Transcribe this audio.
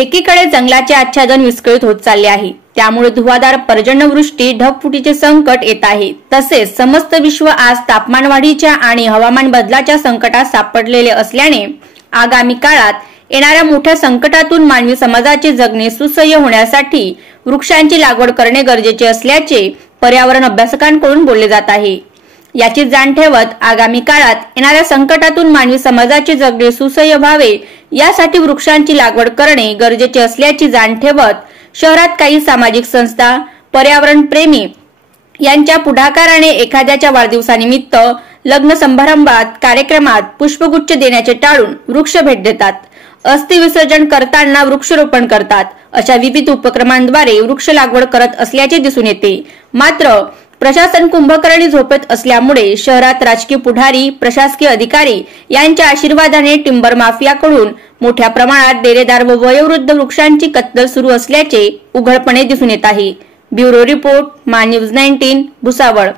एकीकडे जंगलाचे आच्छादन विस्कळीत होत चालले आहे, त्यामुळे धुवाधार पर्जन्यवृष्टी, ढगफुटीचे संकट येत आहे। तसेच समस्त विश्व आज तापमानवाढीच्या आणि हवामान बदलाच्या संकटात सापडलेले असल्याने आगामी काळात येणाऱ्या मोठ्या संकटातून मानवी समाजाचे जगणे सुसह्य होण्यासाठी वृक्षांची लागवड करणे गरजेचे असल्याचे पर्यावरण अभ्यासकांकडून बोलले जात आहे। याची जाण ठेवत आगामी काळात येणाऱ्या संकटातून मानवी समाजाचे जगणे सुसह्य व्हावे यासाठी वृक्षांची लागवड करणे गरजेचे असल्याची जाण ठेवत शहरात काही सामाजिक संस्था, पर्यावरण प्रेमी यांच्या पुढाकाराने एखाद्याच्या वाढदिवसानिमित्त, लग्न समारंभात, कार्यक्रमात पुष्पगुच्छ देण्याचे टाळून वृक्ष भेट देतात, अस्थि विसर्जन करताना वृक्षारोपण करतात। अशा विविध उपक्रमांद्वारे वृक्ष लागवड करत असल्याचे दिसून येते। मात्र प्रशासन कुंभकर्णी झोपेत असल्यामुळे शहरात राजकीय पुढारी, प्रशासकीय अधिकारी यांच्या आशीर्वादाने टिंबर माफियाकडून मोठ्या प्रमाणात डेरेदार व वयोवृद्ध वृक्षांची कत्तल सुरू असल्याचे उघडपणे दिसून येत आहे। ब्युरो रिपोर्ट, मा न्यूज 19, भुसावळ।